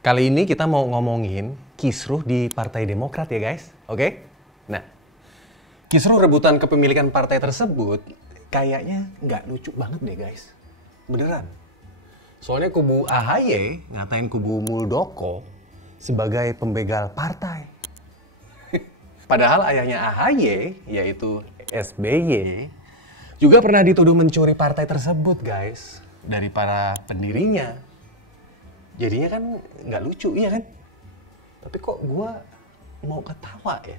Kali ini kita mau ngomongin kisruh di Partai Demokrat ya guys, oke? Nah, kisruh rebutan kepemilikan partai tersebut kayaknya nggak lucu banget deh guys. Beneran. Soalnya kubu AHY ngatain kubu Muldoko sebagai pembegal partai. Padahal ayahnya AHY, yaitu SBY, juga pernah dituduh mencuri partai tersebut guys, dari para pendirinya. Jadinya kan nggak lucu, iya kan? Tapi kok gua mau ketawa ya?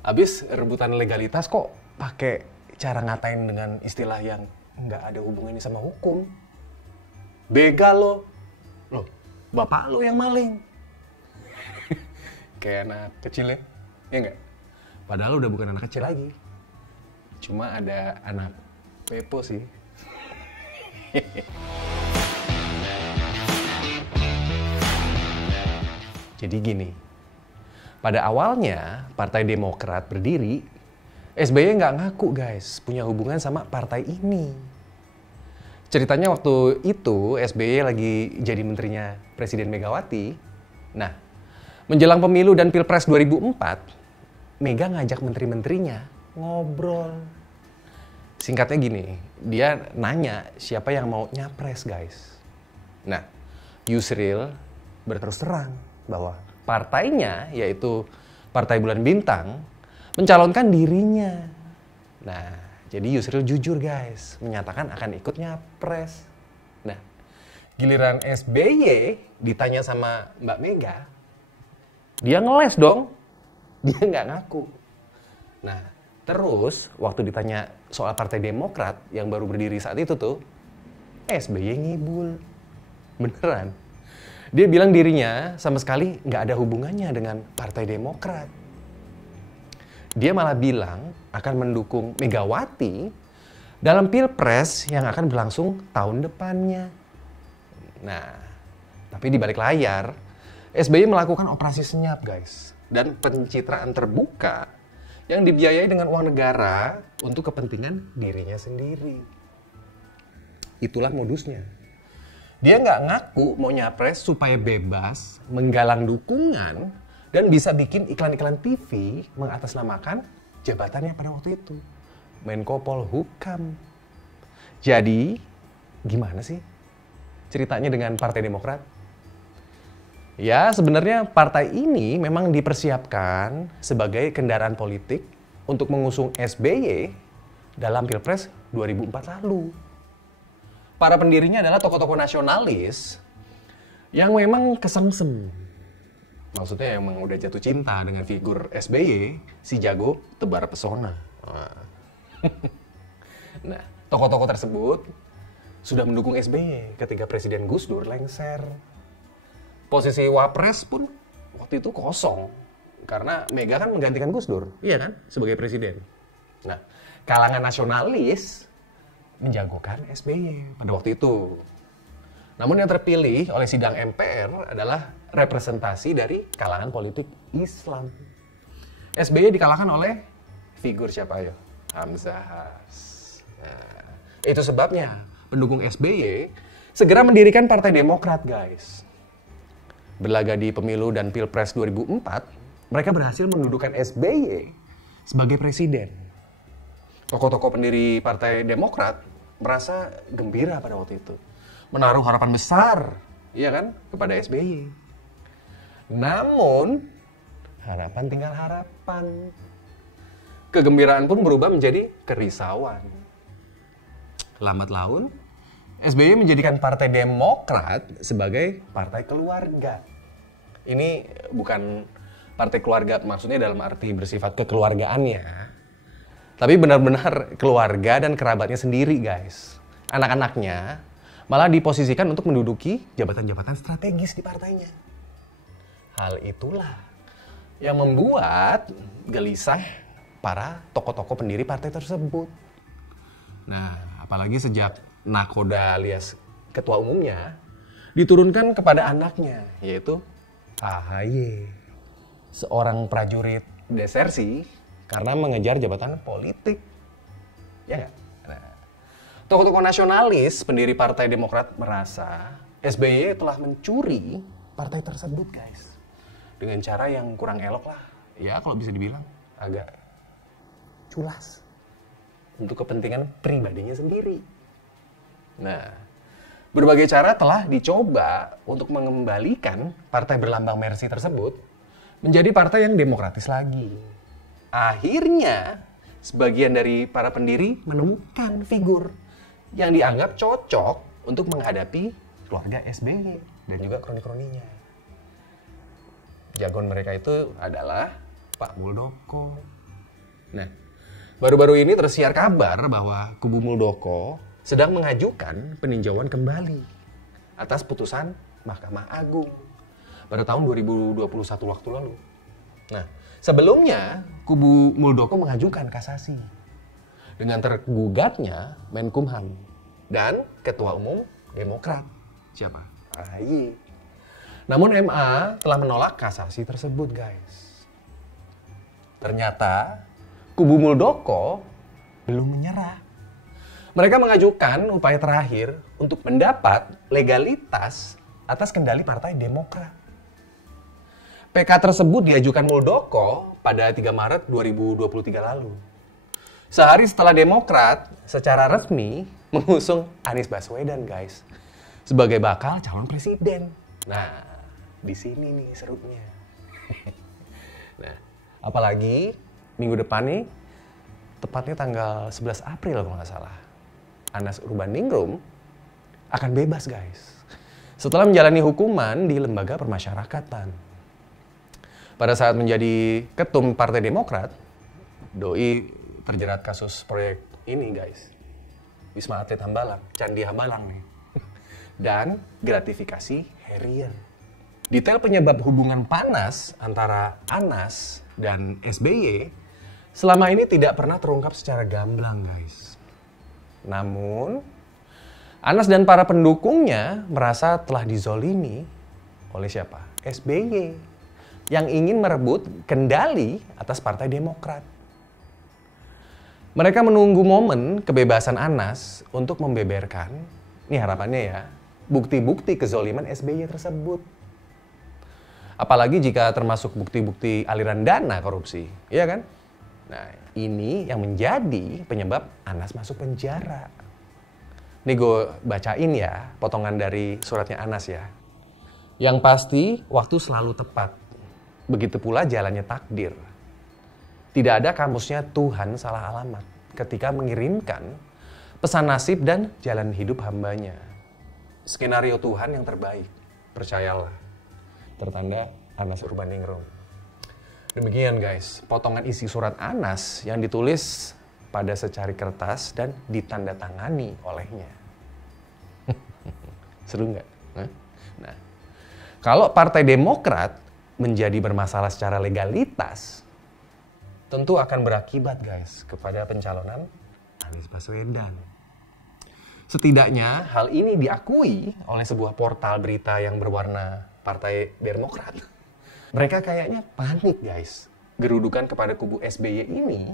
Abis rebutan legalitas kok pakai cara ngatain dengan istilah yang nggak ada hubungannya sama hukum. Begal lo. Loh, bapak lo yang maling. Kayak anak kecil ya? Ya nggak? Padahal udah bukan anak kecil lagi. Cuma ada anak pepo sih. Jadi gini, pada awalnya Partai Demokrat berdiri, SBY nggak ngaku guys punya hubungan sama partai ini. Ceritanya waktu itu SBY lagi jadi menterinya Presiden Megawati. Nah, menjelang pemilu dan Pilpres 2004, Mega ngajak menteri-menterinya ngobrol. Singkatnya gini, dia nanya siapa yang mau nyapres guys. Nah, Yusril berterus terang bahwa partainya, yaitu Partai Bulan Bintang, mencalonkan dirinya. Nah, jadi Yusril jujur guys, menyatakan akan ikut nyapres. Nah, giliran SBY ditanya sama Mbak Mega, dia ngeles dong, dia nggak ngaku. Nah, terus waktu ditanya soal Partai Demokrat yang baru berdiri saat itu tuh, SBY ngibul. Beneran. Dia bilang dirinya sama sekali nggak ada hubungannya dengan Partai Demokrat. Dia malah bilang akan mendukung Megawati dalam Pilpres yang akan berlangsung tahun depannya. Nah, tapi di balik layar, SBY melakukan operasi senyap guys. Dan pencitraan terbuka yang dibiayai dengan uang negara untuk kepentingan dirinya sendiri. Itulah modusnya. Dia nggak ngaku mau nyapres supaya bebas menggalang dukungan dan bisa bikin iklan-iklan TV mengatasnamakan jabatannya pada waktu itu. Menko Polhukam. Jadi, gimana sih ceritanya dengan Partai Demokrat? Ya, sebenarnya partai ini memang dipersiapkan sebagai kendaraan politik untuk mengusung SBY dalam Pilpres 2004 lalu. Para pendirinya adalah tokoh-tokoh nasionalis yang memang kesemsem. Maksudnya emang udah jatuh cinta dengan figur SBY, si jago tebar pesona. Nah, tokoh-tokoh tersebut sudah mendukung SBY ketika Presiden Gus Dur lengser. Posisi Wapres pun waktu itu kosong. Karena Mega kan menggantikan Gus Dur, iya kan, sebagai presiden. Nah, kalangan nasionalis menjagokan SBY pada waktu itu. Namun yang terpilih oleh sidang MPR adalah representasi dari kalangan politik Islam. SBY dikalahkan oleh figur siapa ya? Hamzahas. Nah, itu sebabnya pendukung SBY segera mendirikan Partai Demokrat guys. Berlaga di pemilu dan Pilpres 2004, mereka berhasil mendudukan SBY sebagai presiden. Tokoh-tokoh pendiri Partai Demokrat merasa gembira pada waktu itu. Menaruh harapan besar, iya kan, kepada SBY. Namun, harapan tinggal harapan. Kegembiraan pun berubah menjadi kerisauan. Lambat laun, SBY menjadikan Partai Demokrat sebagai partai keluarga. Ini bukan partai keluarga, maksudnya dalam arti bersifat kekeluargaannya. Tapi benar-benar keluarga dan kerabatnya sendiri guys. Anak-anaknya malah diposisikan untuk menduduki jabatan-jabatan strategis di partainya. Hal itulah yang membuat gelisah para tokoh-tokoh pendiri partai tersebut. Nah, apalagi sejak nakoda alias ketua umumnya diturunkan kepada anaknya, yaitu AHY. Seorang prajurit desersi karena mengejar jabatan politik. Ya nggak? Nah, tokoh-tokoh nasionalis pendiri Partai Demokrat merasa SBY telah mencuri partai tersebut, guys. Dengan cara yang kurang elok lah. Ya, kalau bisa dibilang agak culas. Untuk kepentingan pribadinya sendiri. Nah, berbagai cara telah dicoba untuk mengembalikan partai berlambang Mercy tersebut menjadi partai yang demokratis lagi. Akhirnya, sebagian dari para pendiri menemukan figur yang dianggap cocok untuk menghadapi keluarga SBY dan juga kroni-kroninya. Jagoan mereka itu adalah Pak Muldoko. Nah, baru-baru ini tersiar kabar bahwa kubu Muldoko sedang mengajukan peninjauan kembali atas putusan Mahkamah Agung pada tahun 2021 waktu lalu. Nah, sebelumnya kubu Muldoko mengajukan kasasi dengan tergugatnya Menkumham dan Ketua Umum Demokrat. Siapa? AHY. Namun MA telah menolak kasasi tersebut, guys. Ternyata kubu Muldoko belum menyerah. Mereka mengajukan upaya terakhir untuk mendapat legalitas atas kendali Partai Demokrat. PK tersebut diajukan Muldoko pada 3 Maret 2023 lalu. Sehari setelah Demokrat secara resmi mengusung Anies Baswedan, guys, sebagai bakal calon presiden. Nah, di sini nih serunya. Nah, apalagi minggu depan nih, tepatnya tanggal 11 April kalau nggak salah, Anas Urbaningrum akan bebas, guys, setelah menjalani hukuman di lembaga permasyarakatan. Pada saat menjadi ketum Partai Demokrat, Doi terjerat kasus proyek ini, guys. Wisma Atlet Hambalang, Candi Hambalang nih. Dan gratifikasi harian. Detail penyebab hubungan panas antara Anas dan SBY selama ini tidak pernah terungkap secara gamblang, guys. Namun, Anas dan para pendukungnya merasa telah dizolimi oleh siapa? SBY yang ingin merebut kendali atas Partai Demokrat. Mereka menunggu momen kebebasan Anas untuk membeberkan, ini harapannya ya, bukti-bukti kezoliman SBY tersebut. Apalagi jika termasuk bukti-bukti aliran dana korupsi, iya kan? Nah, ini yang menjadi penyebab Anas masuk penjara. Ini gue bacain ya, potongan dari suratnya Anas ya. Yang pasti, waktu selalu tepat. Begitu pula jalannya takdir. Tidak ada kamusnya Tuhan salah alamat ketika mengirimkan pesan nasib dan jalan hidup hambanya. Skenario Tuhan yang terbaik, percayalah. Tertanda Anas Urbaningrum. Demikian guys, potongan isi surat Anas yang ditulis pada secari kertas dan ditandatangani olehnya. Seru nggak? Nah, kalau Partai Demokrat menjadi bermasalah secara legalitas, tentu akan berakibat guys kepada pencalonan Anies Baswedan. Setidaknya hal ini diakui oleh sebuah portal berita yang berwarna Partai Demokrat. Mereka kayaknya panik guys. Gerudukan kepada kubu SBY ini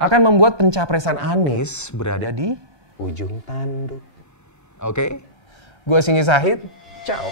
akan membuat pencapresan Anies berada di ujung tanduk. Oke? Gue Singi Sahid, ciao.